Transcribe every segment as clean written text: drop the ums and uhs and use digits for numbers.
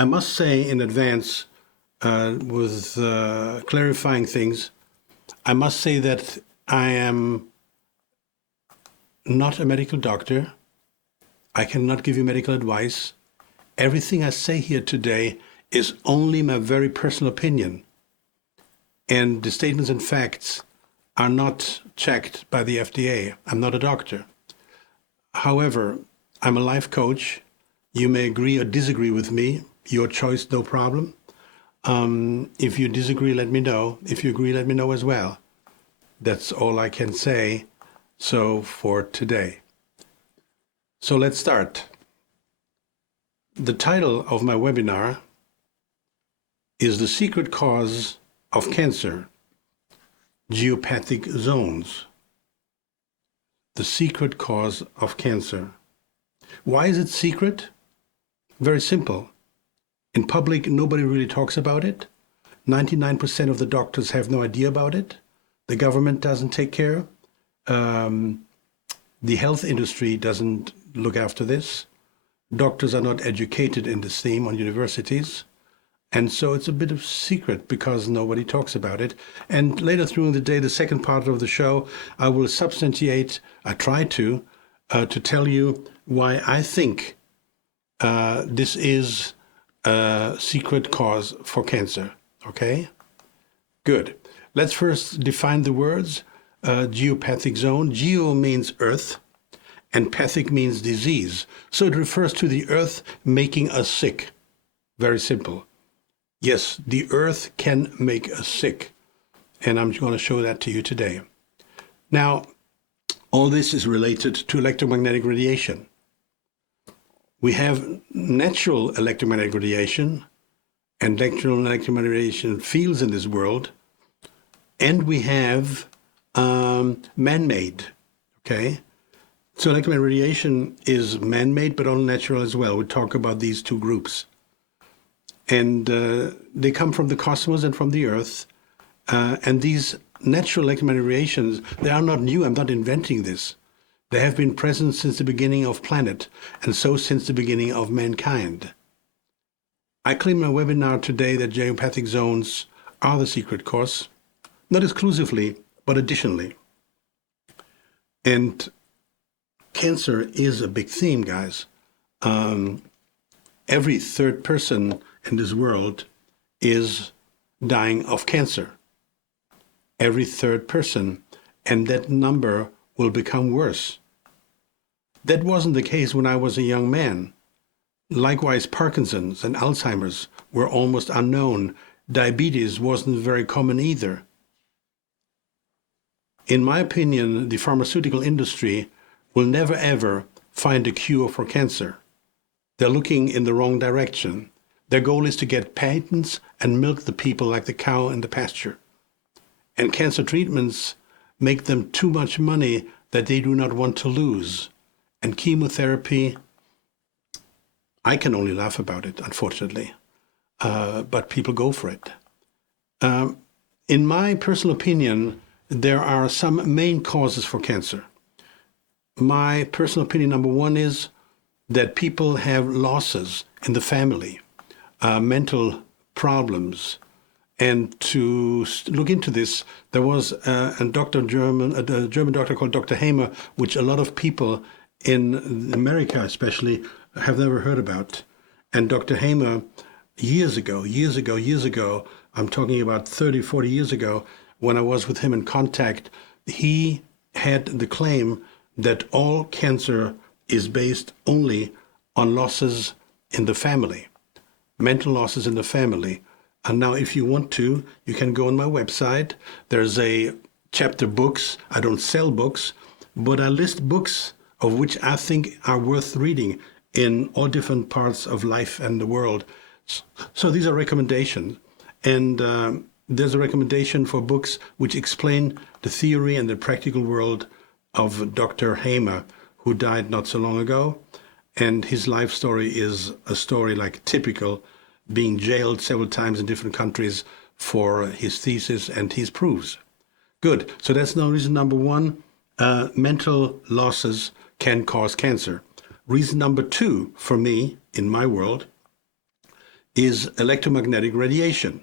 I must say in advance, with clarifying things, I must say that I am not a medical doctor. I cannot give you medical advice. Everything I say here today is only my very personal opinion. And the statements and facts are not checked by the FDA. I'm not a doctor. However, I'm a life coach. You may agree or disagree with me. Your choice, no problem. If you disagree, let me know. If you agree, let me know as well. That's all I can say. So for today. So let's start. The title of my webinar is The Secret Cause of Cancer, Geopathic Zones. The secret cause of cancer. Why is it secret? Very simple. In public, nobody really talks about it. 99% of the doctors have no idea about it. The government doesn't take care. The health industry doesn't look after this. Doctors are not educated in this theme on universities. And so it's a bit of secret because nobody talks about it. And later through the day, the second part of the show, I will substantiate, I try to tell you why I think this is a secret cause for cancer. Okay? Good. Let's first define the words. Geopathic zone. Geo means earth, and pathic means disease. So it refers to the earth making us sick. Very simple. Yes, the earth can make us sick, and I'm going to show that to you today. Now, all this is related to electromagnetic radiation. We have natural electromagnetic radiation and electromagnetic radiation fields in this world, and we have man-made, okay? So electromagnetic radiation is man-made, but all natural as well. We talk about these two groups. And they come from the cosmos and from the earth. And these natural electromagnetic radiations, they are not new. I'm not inventing this. They have been present since the beginning of planet, and so since the beginning of mankind. I claim in my webinar today that geopathic zones are the secret cause, not exclusively, but additionally. And cancer is a big theme, guys. Every third person in this world is dying of cancer. Every third person, and that number will become worse. That wasn't the case when I was a young man. Likewise, Parkinson's and Alzheimer's were almost unknown. Diabetes wasn't very common either. In my opinion, the pharmaceutical industry will never ever find a cure for cancer. They're looking in the wrong direction. Their goal is to get patents and milk the people like the cow in the pasture. And cancer treatments make them too much money that they do not want to lose. And chemotherapy, I can only laugh about it, unfortunately. But people go for it. In my personal opinion, there are some main causes for cancer. My personal opinion, number one, is that people have losses in the family, mental problems. And to look into this, there was a German doctor called Dr. Hamer, which a lot of people in America especially have never heard about. And Dr. Hamer, years ago, I'm talking about 30, 40 years ago, when I was with him in contact, he had the claim that all cancer is based only on losses in the family, mental losses in the family. And now if you want to, you can go on my website. There's a chapter books. I don't sell books, but I list books of which I think are worth reading in all different parts of life and the world. So these are recommendations. And there's a recommendation for books which explain the theory and the practical world of Dr. Hamer, who died not so long ago. And his life story is a story like typical, being jailed several times in different countries for his thesis and his proofs. Good. So that's now reason number one. Mental losses can cause cancer. Reason number two for me, in my world, is electromagnetic radiation.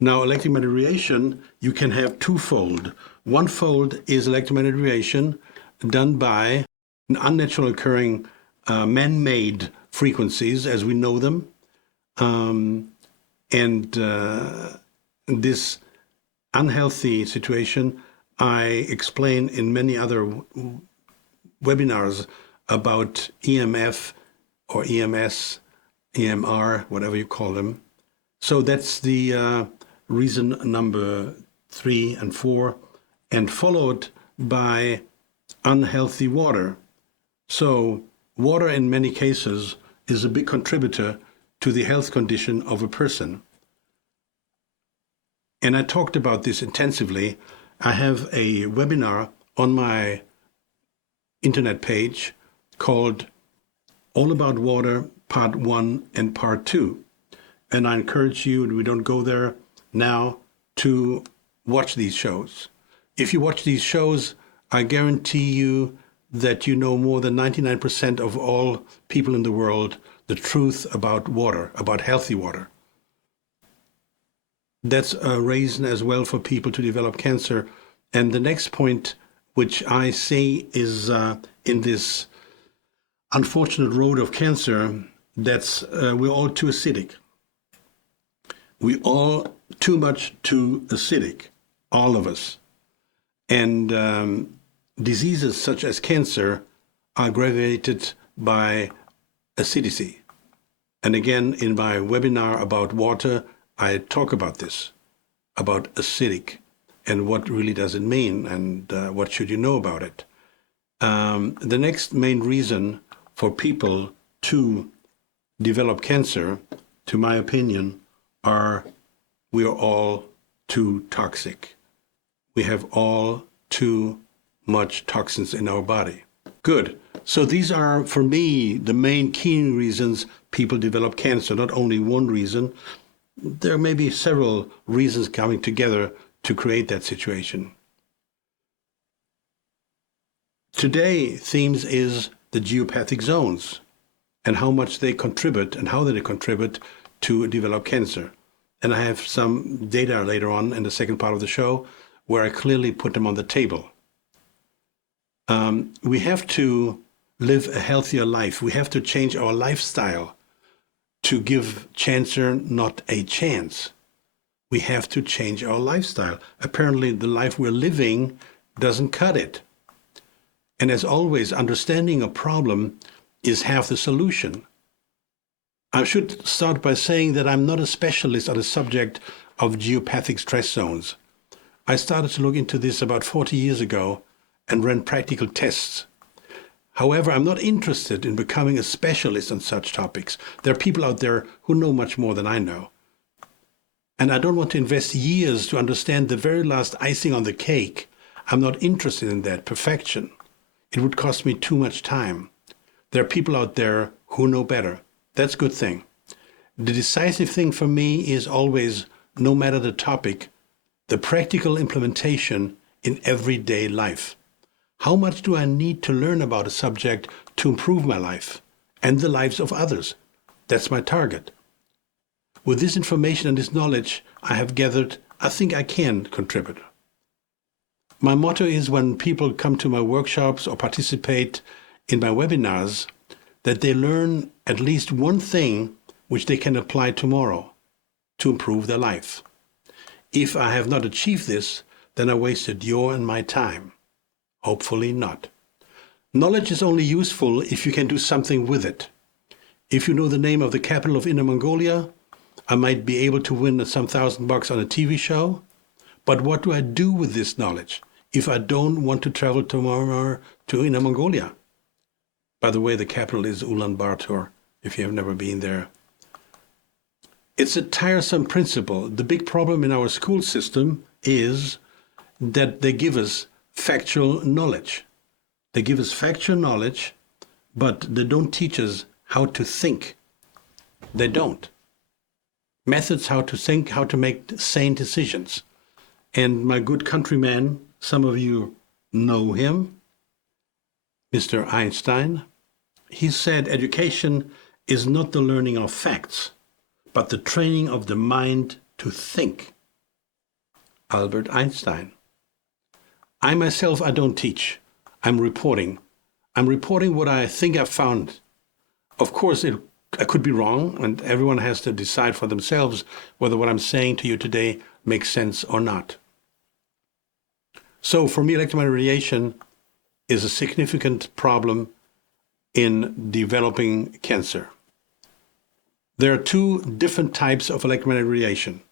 Now, electromagnetic radiation, you can have twofold. One fold is electromagnetic radiation done by an unnatural occurring man-made frequencies as we know them. This unhealthy situation I explain in many other webinars about EMF or EMS, EMR, whatever you call them. So that's the reason number 3 and 4, and followed by unhealthy water. So water in many cases is a big contributor to the health condition of a person. And I talked about this intensively. I have a webinar on my internet page called All About Water, Part 1 and Part 2. And I encourage you, and we don't go there now, to watch these shows. If you watch these shows, I guarantee you that you know more than 99% of all people in the world the truth about water, about healthy water. That's a reason as well for people to develop cancer. And the next point, which I say is in this unfortunate road of cancer, that's we're all too acidic. We all too much too acidic, all of us. And diseases such as cancer are aggravated by acidity. And again, in my webinar about water, I talk about this, about acidic, and what really does it mean, and what should you know about it. The next main reason for people to develop cancer, to my opinion, are we are all too toxic. We have all too much toxins in our body. Good. So these are, for me, the main key reasons people develop cancer, not only one reason. There may be several reasons coming together to create that situation. Today, themes is the geopathic zones and how much they contribute and how they contribute to develop cancer. And I have some data later on in the second part of the show where I clearly put them on the table. We have to live a healthier life. We have to change our lifestyle to give cancer not a chance. We have to change our lifestyle. Apparently, the life we're living doesn't cut it. And as always, understanding a problem is half the solution. I should start by saying that I'm not a specialist on the subject of geopathic stress zones. I started to look into this about 40 years ago and ran practical tests. However, I'm not interested in becoming a specialist on such topics. There are people out there who know much more than I know. And I don't want to invest years to understand the very last icing on the cake. I'm not interested in that perfection. It would cost me too much time. There are people out there who know better. That's a good thing. The decisive thing for me is always, no matter the topic, the practical implementation in everyday life. How much do I need to learn about a subject to improve my life and the lives of others? That's my target. With this information and this knowledge I have gathered, I think I can contribute. My motto is when people come to my workshops or participate in my webinars, that they learn at least one thing which they can apply tomorrow to improve their life. If I have not achieved this, then I wasted your and my time. Hopefully not. Knowledge is only useful if you can do something with it. If you know the name of the capital of Inner Mongolia, I might be able to win some $1,000 on a TV show. But what do I do with this knowledge if I don't want to travel tomorrow to Inner Mongolia? By the way, the capital is Ulaanbaatar, if you have never been there. It's a tiresome principle. The big problem in our school system is that they give us factual knowledge. They give us factual knowledge, but they don't teach us how to think. They don't. Methods how to think, how to make sane decisions. And my good countryman, some of you know him, Mr. Einstein, he said education is not the learning of facts, but the training of the mind to think. Albert Einstein. I myself, I don't teach. I'm reporting. I'm reporting what I think I've found. Of course, I could be wrong, and everyone has to decide for themselves whether what I'm saying to you today makes sense or not. So for me, electromagnetic radiation is a significant problem in developing cancer. There are two different types of electromagnetic radiation.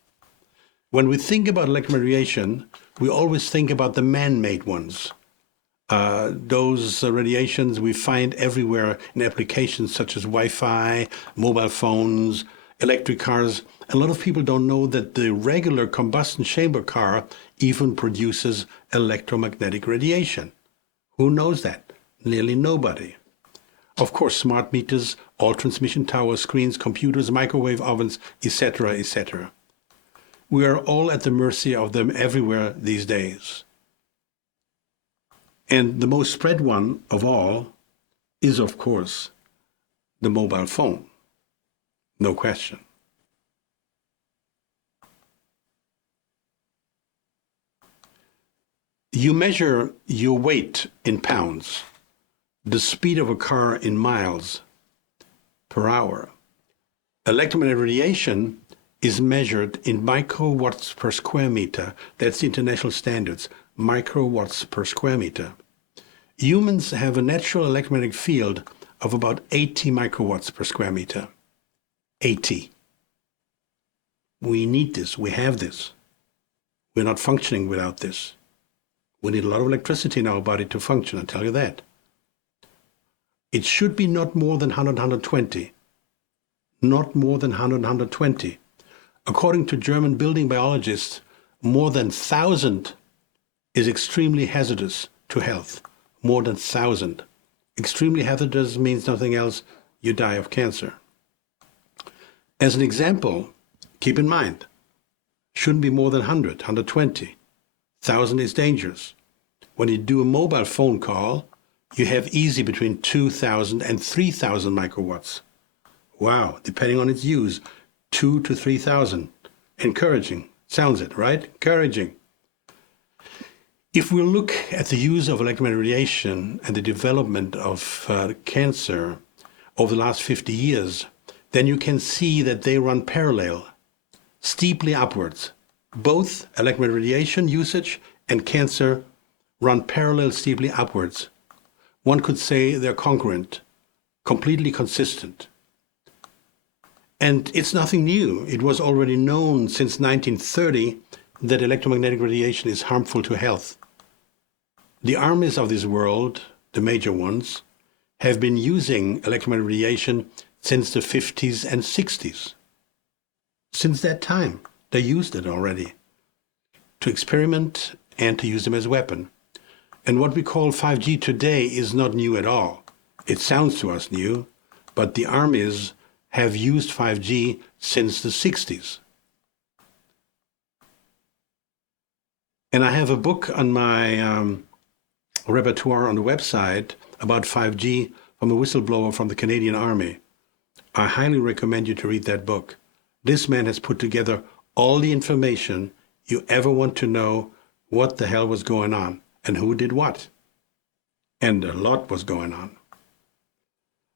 When we think about electromagnetic radiation, we always think about the man-made ones. Those radiations we find everywhere in applications such as Wi-Fi, mobile phones, electric cars. A lot of people don't know that the regular combustion chamber car even produces electromagnetic radiation. Who knows that? Nearly nobody. Of course, smart meters, all transmission towers, screens, computers, microwave ovens, etc., etc. We are all at the mercy of them everywhere these days. And the most spread one of all is, of course, the mobile phone. No question. You measure your weight in pounds, the speed of a car in miles per hour. Electromagnetic radiation is measured in microwatts per square meter. That's the international standards, microwatts per square meter. Humans have a natural electromagnetic field of about 80 microwatts per square meter. 80. We need this. We have this. We're not functioning without this. We need a lot of electricity in our body to function, I'll tell you that. It should be not more than 100, 120. Not more than 100, 120. According to German building biologists, more than 1,000 is extremely hazardous to health. More than 1,000. Extremely hazardous means nothing else, you die of cancer. As an example, keep in mind, shouldn't be more than 100, 120. 1,000 is dangerous. When you do a mobile phone call, you have easy between 2,000 and 3,000 microwatts. Wow, depending on its use, 2 to 3,000. Encouraging. Sounds it, right? Encouraging. If we look at the use of electromagnetic radiation and the development of cancer over the last 50 years, then you can see that they run parallel, steeply upwards. Both electromagnetic radiation usage and cancer run parallel, steeply upwards. One could say they're congruent, completely consistent. And it's nothing new. It was already known since 1930 that electromagnetic radiation is harmful to health. The armies of this world, the major ones, have been using electromagnetic radiation since the 50s and 60s. Since that time, they used it already to experiment and to use them as a weapon. And what we call 5G today is not new at all. It sounds to us new, but the armies have used 5G since the 60s. And I have a book on my repertoire on the website about 5G from a whistleblower from the Canadian Army. I highly recommend you to read that book. This man has put together all the information you ever want to know what the hell was going on and who did what. And a lot was going on.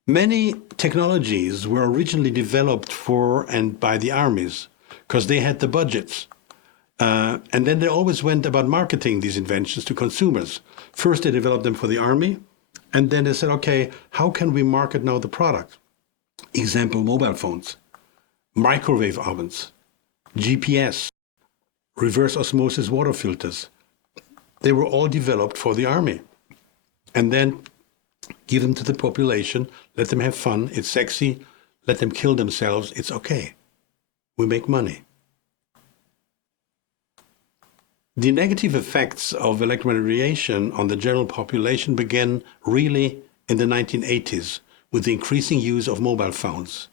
Many technologies were originally developed for and by the armies because they had the budgets. And then they always went about marketing these inventions to consumers. First, they developed them for the army, and then they said, okay, how can we market now the product? Example, mobile phones, microwave ovens, GPS, reverse osmosis water filters. They were all developed for the army. And then give them to the population, let them have fun, it's sexy, let them kill themselves, it's okay. We make money. The negative effects of electromagnetic radiation on the general population began really in the 1980s with the increasing use of mobile phones.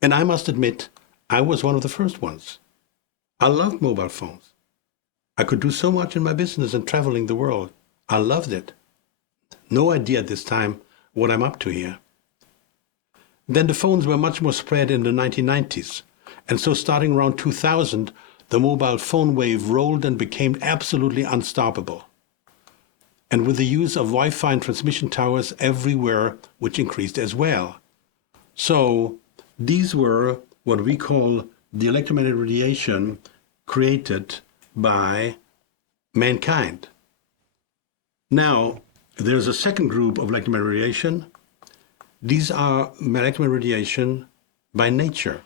And I must admit, I was one of the first ones. I loved mobile phones. I could do so much in my business and traveling the world. I loved it. No idea at this time what I'm up to here. Then the phones were much more spread in the 1990s. And so starting around 2000, the mobile phone wave rolled and became absolutely unstoppable. And with the use of Wi-Fi and transmission towers everywhere, which increased as well. So these were what we call the electromagnetic radiation created by mankind. Now, there's a second group of electromagnetic radiation. These are electromagnetic radiation by nature.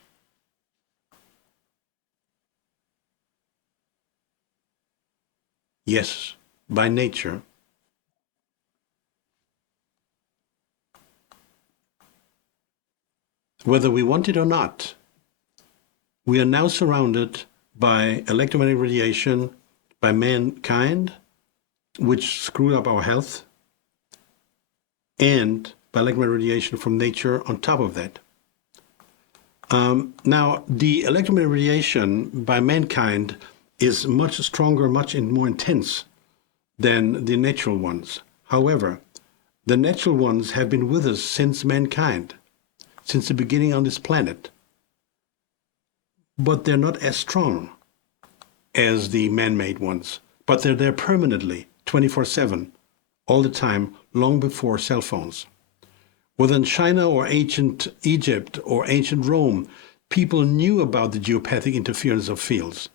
Yes, by nature. Whether we want it or not, we are now surrounded by electromagnetic radiation by mankind, which screwed up our health, and by electromagnetic radiation from nature on top of that. Now, the electromagnetic radiation by mankind is much stronger, much more intense than the natural ones. However, the natural ones have been with us since mankind, since the beginning on this planet. But they're not as strong as the man-made ones. But they're there permanently, 24/7, all the time, long before cell phones. Whether in China or ancient Egypt or ancient Rome, people knew about the geopathic interference of fields.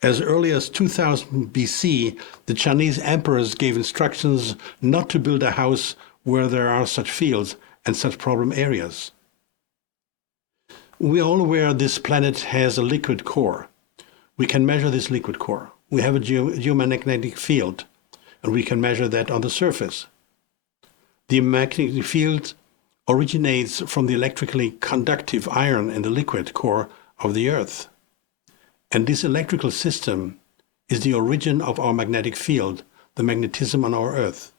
As early as 2000 BC, the Chinese emperors gave instructions not to build a house where there are such fields and such problem areas. We are all aware this planet has a liquid core. We can measure this liquid core. We have a geomagnetic field, and we can measure that on the surface. The magnetic field originates from the electrically conductive iron in the liquid core of the Earth. And this electrical system is the origin of our magnetic field, the magnetism on our Earth.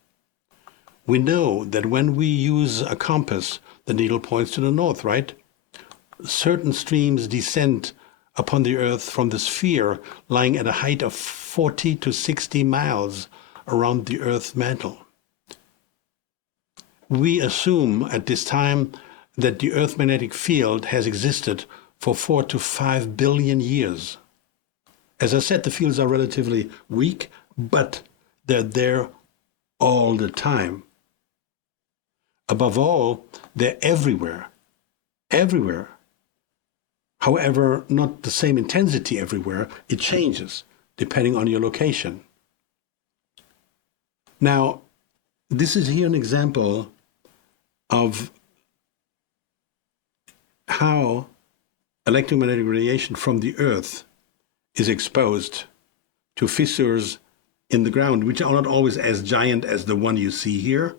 We know that when we use a compass, the needle points to the north, right? Certain streams descend upon the Earth from the sphere lying at a height of 40 to 60 miles around the Earth's mantle. We assume at this time that the Earth magnetic field has existed for 4 to 5 billion years. As I said, the fields are relatively weak, but they're there all the time. Above all, they're everywhere. Everywhere. However, not the same intensity everywhere. It changes depending on your location. Now, this is here an example of how electromagnetic radiation from the Earth is exposed to fissures in the ground, which are not always as giant as the one you see here.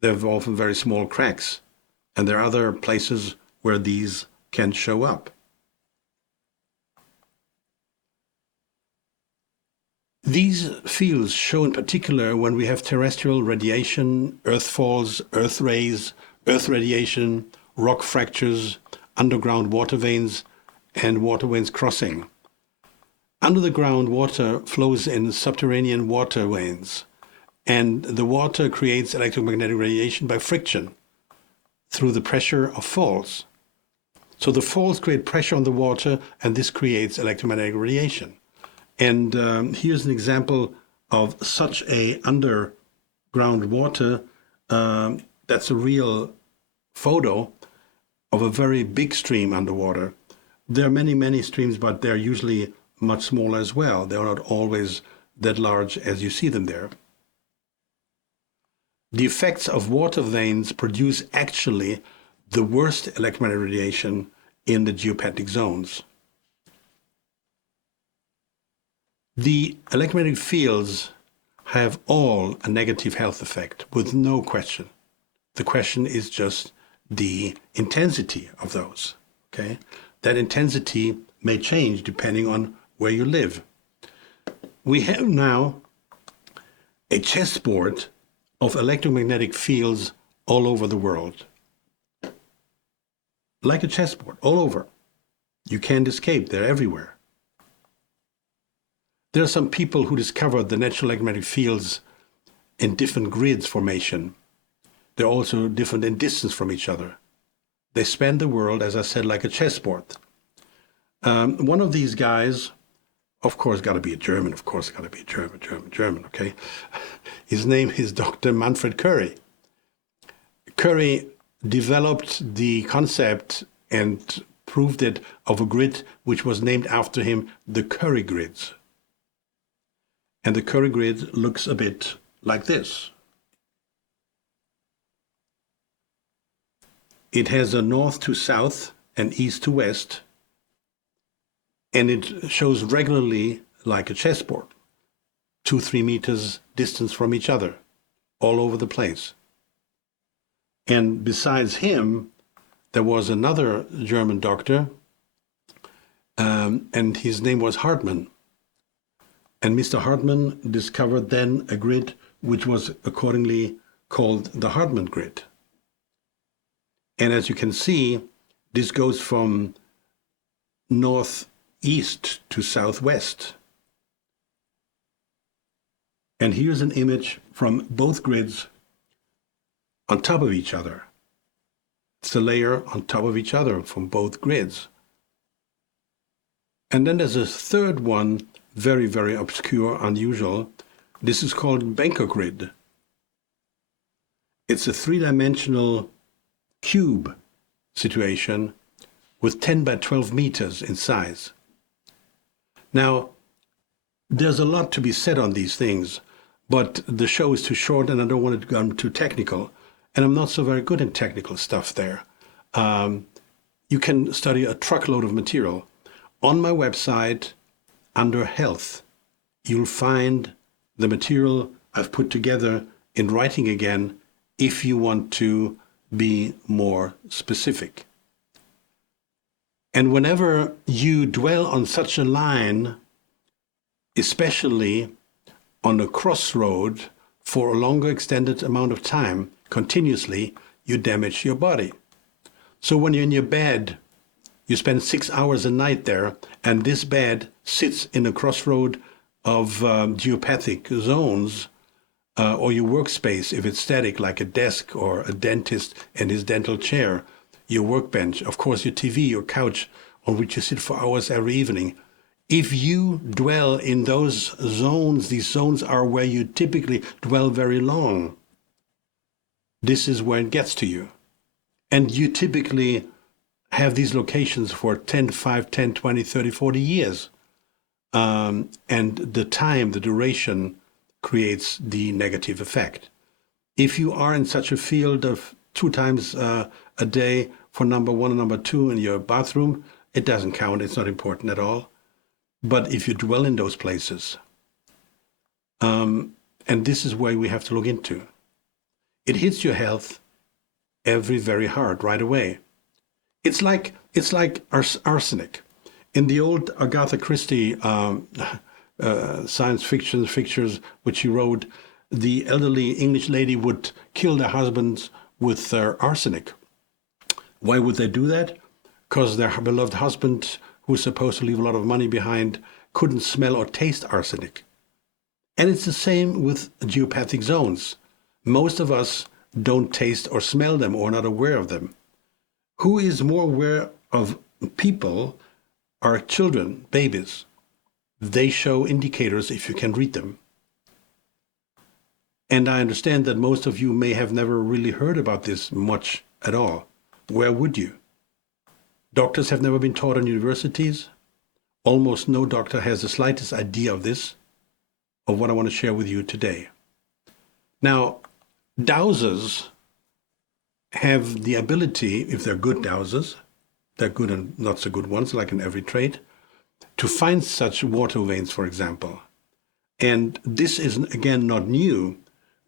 They're often very small cracks, and there are other places where these can show up. These fields show in particular when we have terrestrial radiation, earth falls, earth rays, earth radiation, rock fractures, underground water veins, and water veins crossing. Under the ground, water flows in subterranean water veins, and the water creates electromagnetic radiation by friction through the pressure of falls. So the falls create pressure on the water, and this creates electromagnetic radiation. And here's an example of such a underground water. That's a real photo of a very big stream underwater. There are many, many streams, but they're usually much smaller as well. They're not always that large as you see them there. The effects of water veins produce actually the worst electromagnetic radiation in the geopathic zones. The electromagnetic fields have all a negative health effect, with no question. The question is just the intensity of those, okay? That intensity may change depending on where you live. We have now a chessboard of electromagnetic fields all over the world. Like a chessboard, all over. You can't escape, they're everywhere. There are some people who discovered the natural electromagnetic fields in different grids formation. They're also different in distance from each other. They span the world, as I said, like a chessboard. One of these guys, of course, got to be a German. Of course, got to be German. Okay, his name is Dr. Manfred Curry. Curry developed the concept and proved it of a grid which was named after him, the Curry grids. And the Curry grid looks a bit like this. It has a north to south and east to west, and it shows regularly like a chessboard, 2-3 meters distance from each other, all over the place. And besides him, there was another German doctor, and his name was Hartmann. And Mr. Hartmann discovered then a grid which was accordingly called the Hartmann grid. And as you can see, this goes from northeast to southwest. And here's an image from both grids on top of each other. It's a layer on top of each other from both grids. And then there's a third one, very, very obscure, unusual. This is called Banker grid. It's a three-dimensional cube situation with 10 by 12 meters in size. Now, there's a lot to be said on these things, but the show is too short and I don't want to go too technical, and I'm not so very good in technical stuff there. You can study a truckload of material. On my website, under Health, you'll find the material I've put together in writing again if you want to be more specific. And whenever you dwell on such a line, especially on a crossroad for a longer extended amount of time, continuously, you damage your body. So when you're in your bed, you spend 6 hours a night there, and this bed sits in a crossroad of geopathic zones, or your workspace, if it's static, like a desk or a dentist and his dental chair, your workbench, of course your TV, your couch on which you sit for hours every evening. If you dwell in those zones, these zones are where you typically dwell very long. This is where it gets to you. And you typically have these locations for 10, 5, 10, 20, 30, 40 years. And the time, the duration creates the negative effect. If you are in such a field of 2 times a day for number 1 and number 2 in your bathroom, it doesn't count, it's not important at all. But if you dwell in those places, and this is where we have to look into, it hits your health very hard right away. It's like arsenic. In the old Agatha Christie science fiction pictures which she wrote, the elderly English lady would kill their husbands with arsenic. Why would they do that? Because their beloved husband, who's supposed to leave a lot of money behind, couldn't smell or taste arsenic. And it's the same with geopathic zones. Most of us don't taste or smell them or are not aware of them. Who is more aware of people are children, babies. They show indicators if you can read them. And I understand that most of you may have never really heard about this much at all. Where would you? Doctors have never been taught in universities. Almost no doctor has the slightest idea of this, of what I want to share with you today. Now, dowsers have the ability, if they're good dowsers, they're good and not so good ones, like in every trade, to find such water veins, for example. And this is, again, not new.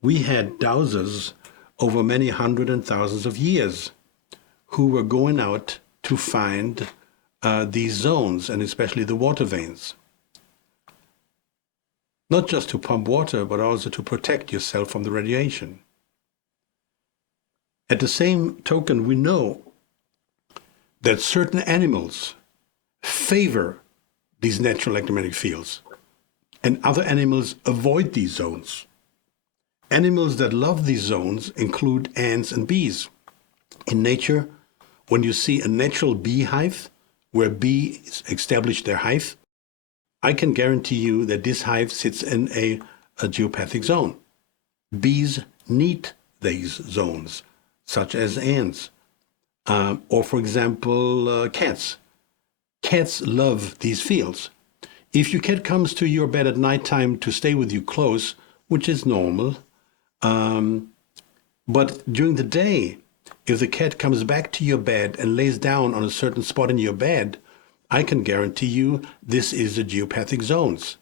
We had dowsers over many hundred and thousands of years who were going out to find these zones, and especially the water veins. Not just to pump water, but also to protect yourself from the radiation. At the same token, we know that certain animals favor these natural electromagnetic fields, and other animals avoid these zones. Animals that love these zones include ants and bees. In nature, when you see a natural beehive where bees establish their hive, I can guarantee you that this hive sits in a geopathic zone. Bees need these zones, such as ants, or for example, cats. Cats love these fields. If your cat comes to your bed at nighttime to stay with you close, which is normal, but during the day, if the cat comes back to your bed and lays down on a certain spot in your bed, I can guarantee you this is the geopathic zones.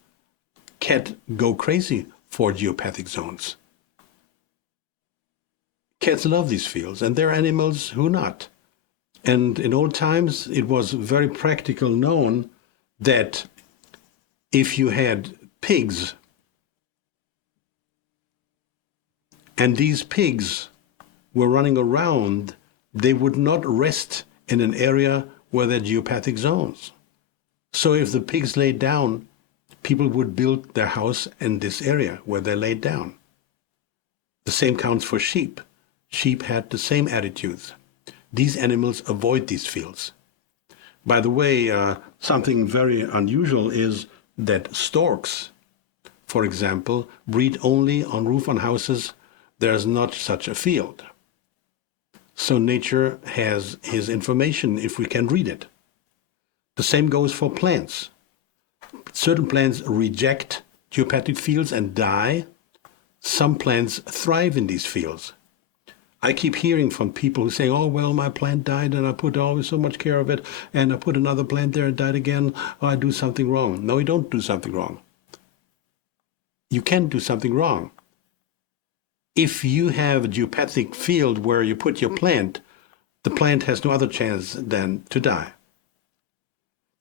Cats go crazy for geopathic zones. Cats love these fields, and there are animals who not. And in old times, it was very practical known that if you had pigs, and these pigs were running around, they would not rest in an area where there are geopathic zones. So if the pigs laid down, people would build their house in this area where they laid down. The same counts for sheep. Sheep had the same attitudes. These animals avoid these fields. By the way, something very unusual is that storks, for example, breed only on roof on houses. There's not such a field. So nature has his information if we can read it. The same goes for plants. Certain plants reject geopathic fields and die. Some plants thrive in these fields. I keep hearing from people who say, oh, well, my plant died and I put always so much care of it and I put another plant there and died again. Oh, I do something wrong. No, you don't do something wrong. You can do something wrong. If you have a geopathic field where you put your plant, the plant has no other chance than to die.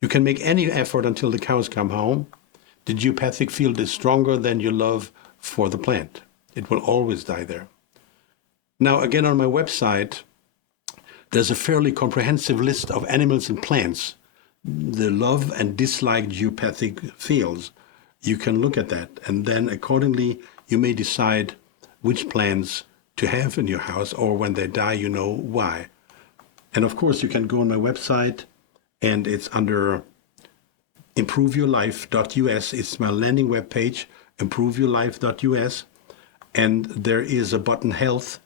You can make any effort until the cows come home. The geopathic field is stronger than your love for the plant. It will always die there. Now, again, on my website, there's a fairly comprehensive list of animals and plants that love and dislike geopathic fields. You can look at that, and then accordingly, you may decide which plants to have in your house, or when they die, you know why. And of course, you can go on my website, and it's under improveyourlife.us. It's my landing web page, improveyourlife.us, and there is a button Health,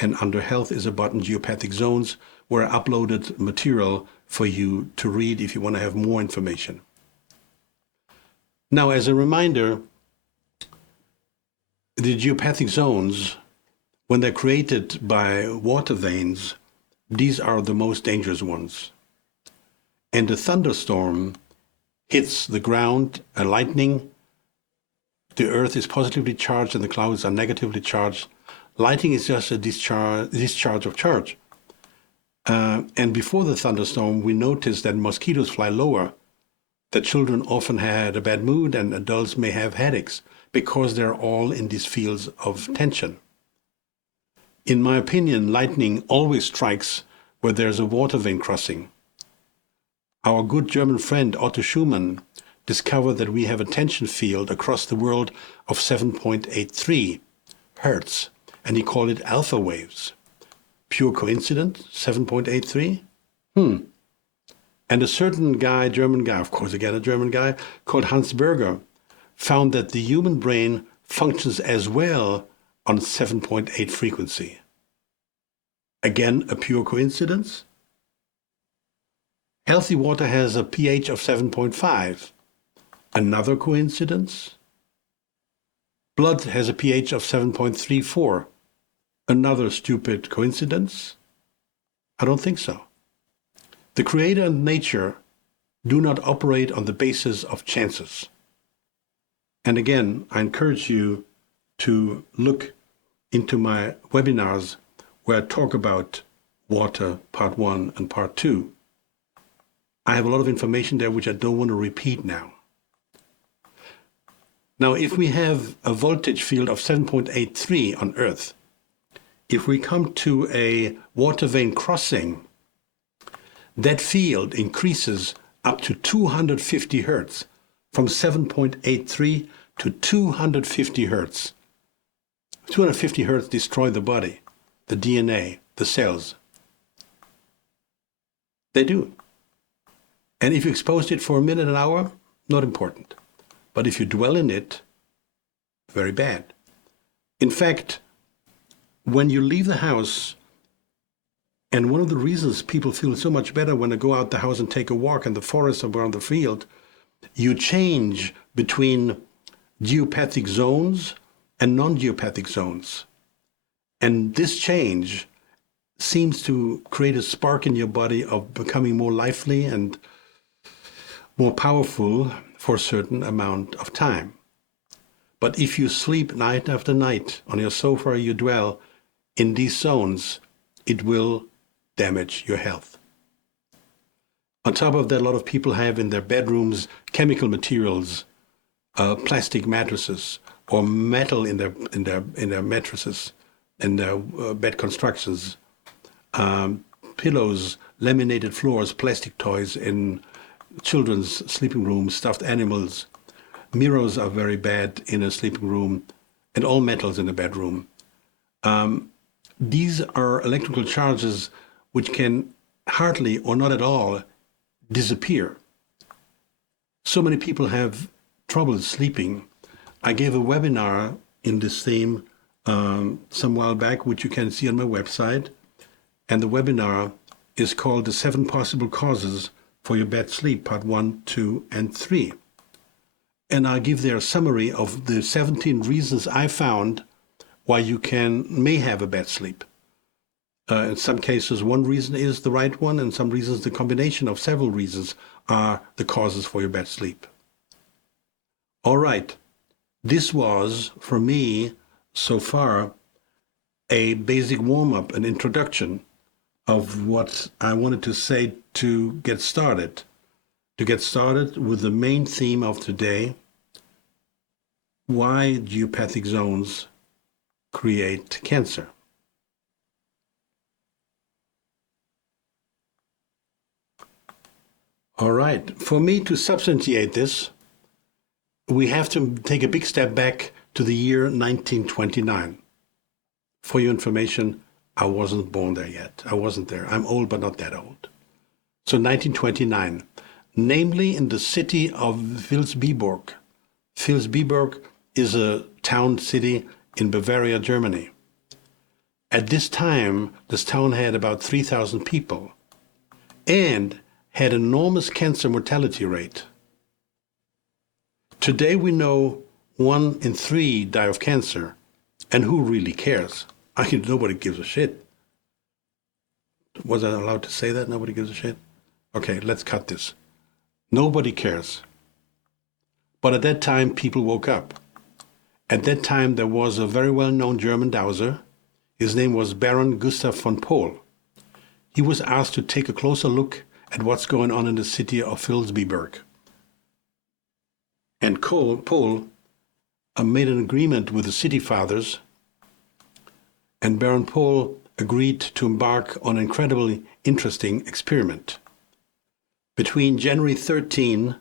and under Health is a button Geopathic Zones, where I uploaded material for you to read if you want to have more information. Now, as a reminder, the geopathic zones, when they're created by water veins, these are the most dangerous ones. And a thunderstorm hits the ground, a lightning, the earth is positively charged and the clouds are negatively charged. Lightning is just a discharge of charge. And before the thunderstorm, we noticed that mosquitoes fly lower, that children often had a bad mood and adults may have headaches, because they're all in these fields of tension. In my opinion, lightning always strikes where there's a water vein crossing. Our good German friend Otto Schumann discovered that we have a tension field across the world of 7.83 hertz, and he called it alpha waves. Pure coincidence, 7.83? And a certain guy, German guy, of course again a German guy, called Hans Berger, found that the human brain functions as well on 7.8 frequency. Again, a pure coincidence? Healthy water has a pH of 7.5. Another coincidence? Blood has a pH of 7.34. Another stupid coincidence? I don't think so. The Creator and nature do not operate on the basis of chances. And again, I encourage you to look into my webinars where I talk about water part 1 and part 2. I have a lot of information there which I don't want to repeat now. Now, if we have a voltage field of 7.83 on Earth, if we come to a water vein crossing, that field increases up to 250 hertz, from 7.83 to 250 hertz. 250 hertz destroy the body, the DNA, the cells. They do. And if you exposed it for a minute, an hour, not important. But if you dwell in it, very bad. In fact, when you leave the house, and one of the reasons people feel so much better when they go out the house and take a walk in the forest or around the field, you change between geopathic zones and non-geopathic zones. And this change seems to create a spark in your body of becoming more lively and more powerful for a certain amount of time. But if you sleep night after night on your sofa, you dwell in these zones, it will damage your health. On top of that, a lot of people have in their bedrooms chemical materials, plastic mattresses, or metal in their mattresses, in their bed constructions, pillows, laminated floors, plastic toys in children's sleeping rooms, stuffed animals. Mirrors are very bad in a sleeping room, and all metals in a bedroom. These are electrical charges which can hardly or not at all disappear. So many people have trouble sleeping. I gave a webinar in this theme some while back, which you can see on my website. And the webinar is called The 7 Possible Causes for Your Bad Sleep, Part 1, 2, and 3. And I give there a summary of the 17 reasons I found why you may have a bad sleep. In some cases, one reason is the right one, and some reasons, the combination of several reasons are the causes for your bad sleep. All right, this was, for me, so far, a basic warm-up, an introduction of what I wanted to say to get started. To get started with the main theme of today, why geopathic zones create cancer. All right, for me to substantiate this, we have to take a big step back to the year 1929. For your information, I wasn't born there yet. I wasn't there. I'm old, but not that old. So 1929, namely in the city of Vilsbiburg. Vilsbiburg is a town city in Bavaria, Germany. At this time, this town had about 3,000 people and had an enormous cancer mortality rate. Today we know 1 in 3 die of cancer, and who really cares? I mean, nobody gives a shit. Was I allowed to say that? Nobody gives a shit? Okay, let's cut this. Nobody cares. But at that time, people woke up. At that time, there was a very well-known German dowser. His name was Baron Gustav von Pohl. He was asked to take a closer look at what's going on in the city of Vilsbiburg. And Pohl made an agreement with the city fathers, and Baron Pohl agreed to embark on an incredibly interesting experiment. Between January 13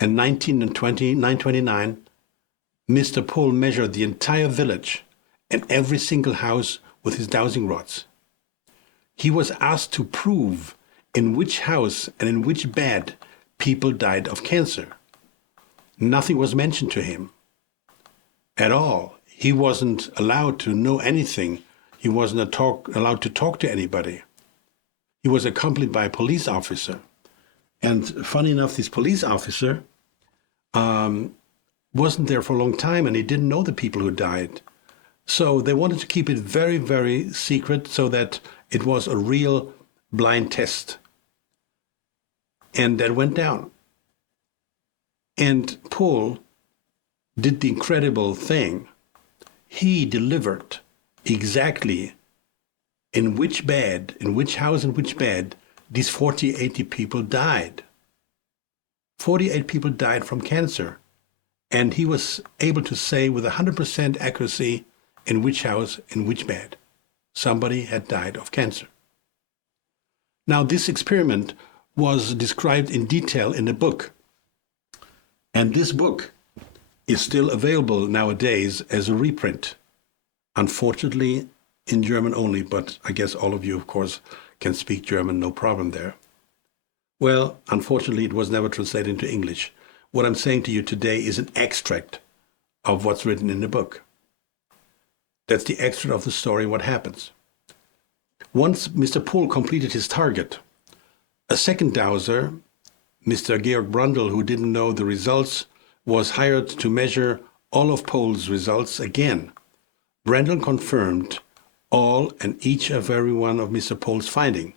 and 929, Mr. Pohl measured the entire village and every single house with his dowsing rods. He was asked to prove in which house and in which bed people died of cancer. Nothing was mentioned to him at all. He wasn't allowed to know anything. He wasn't allowed to talk to anybody. He was accompanied by a police officer. And funny enough, this police officer wasn't there for a long time, and he didn't know the people who died. So they wanted to keep it very, very secret so that it was a real blind test. And that went down. And Pohl did the incredible thing. He delivered exactly in which bed, in which house, in which bed, these 80 people died. 48 people died from cancer. And he was able to say with 100% accuracy in which house, in which bed, somebody had died of cancer. Now, this experiment was described in detail in a book. And this book is still available nowadays as a reprint. Unfortunately, in German only, but I guess all of you, of course, can speak German, no problem there. Well, unfortunately, it was never translated into English. What I'm saying to you today is an extract of what's written in the book. That's the extract of the story, what happens. Once Mr. Pohl completed his target, a second dowser, Mr. Georg Brundle, who didn't know the results, was hired to measure all of Pohl's results again. Brundle confirmed all and each of every one of Mr. Pohl's finding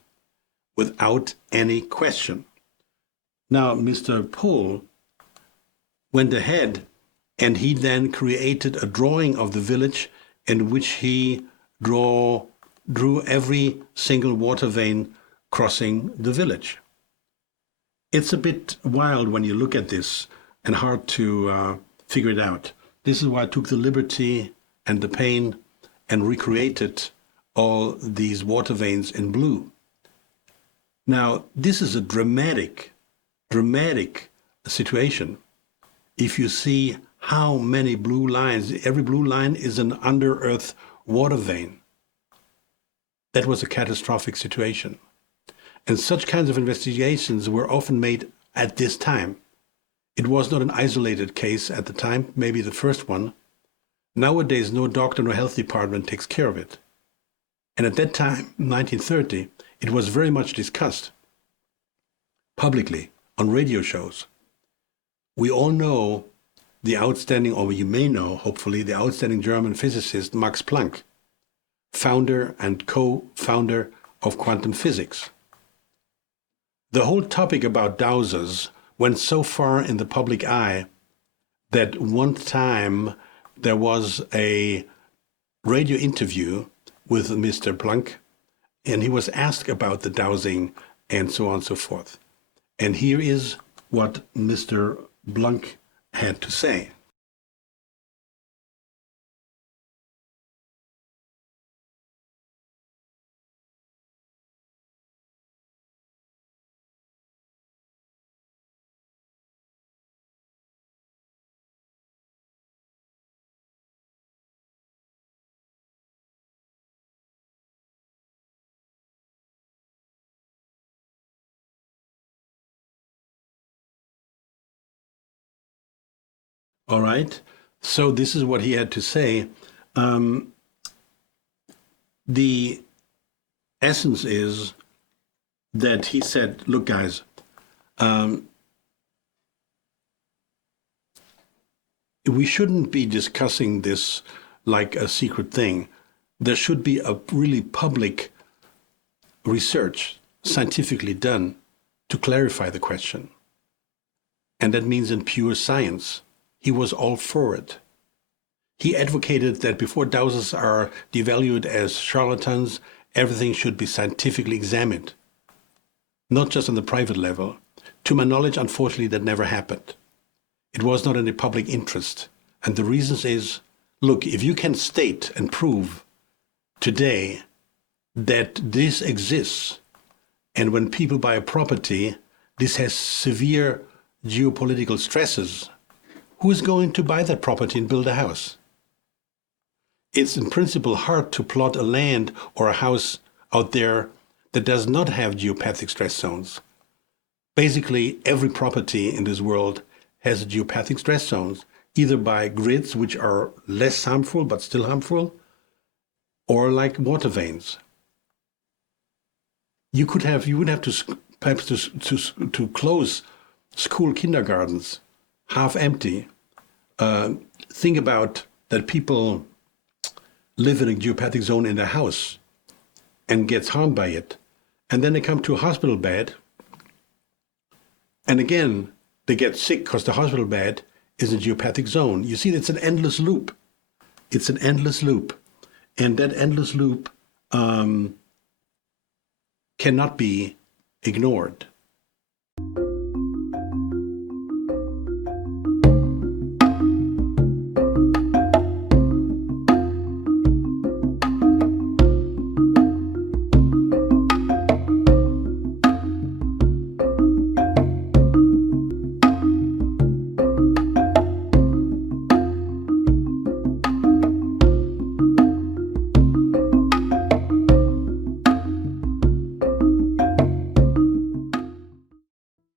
without any question. Now, Mr. Pohl went ahead and he then created a drawing of the village in which he drew every single water vein crossing the village. It's a bit wild when you look at this and hard to figure it out. This is why I took the liberty and the pain and recreated all these water veins in blue. Now, this is a dramatic situation. If you see how many blue lines, every blue line is an under-earth water vein. That was a catastrophic situation. And such kinds of investigations were often made at this time. It was not an isolated case at the time, maybe the first one. Nowadays, no doctor, no health department takes care of it. And at that time, 1930, it was very much discussed publicly on radio shows. We all know the outstanding, or you may know, hopefully, the outstanding German physicist Max Planck, founder and co-founder of quantum physics. The whole topic about dowsers went so far in the public eye that one time there was a radio interview with Mr. Planck, and he was asked about the dowsing and so on and so forth. And here is what Mr. Planck had to say. All right. So this is what he had to say. The essence is that he said, look, guys, we shouldn't be discussing this like a secret thing. There should be a really public research, scientifically done, to clarify the question. And that means in pure science. He was all for it. He advocated that before dowsers are devalued as charlatans, everything should be scientifically examined, not just on the private level. To my knowledge, unfortunately, that never happened. It was not in the public interest. And the reasons is, look, if you can state and prove today that this exists, and when people buy a property, this has severe geopolitical stresses, who's going to buy that property and build a house? It's in principle hard to plot a land or a house out there that does not have geopathic stress zones. Basically, every property in this world has geopathic stress zones, either by grids, which are less harmful but still harmful, or like water veins. You would have to perhaps to close school kindergartens, half empty. Think about that people live in a geopathic zone in their house and gets harmed by it. And then they come to a hospital bed. And again, they get sick because the hospital bed is a geopathic zone. You see, it's an endless loop. It's an endless loop. And that endless loop cannot be ignored.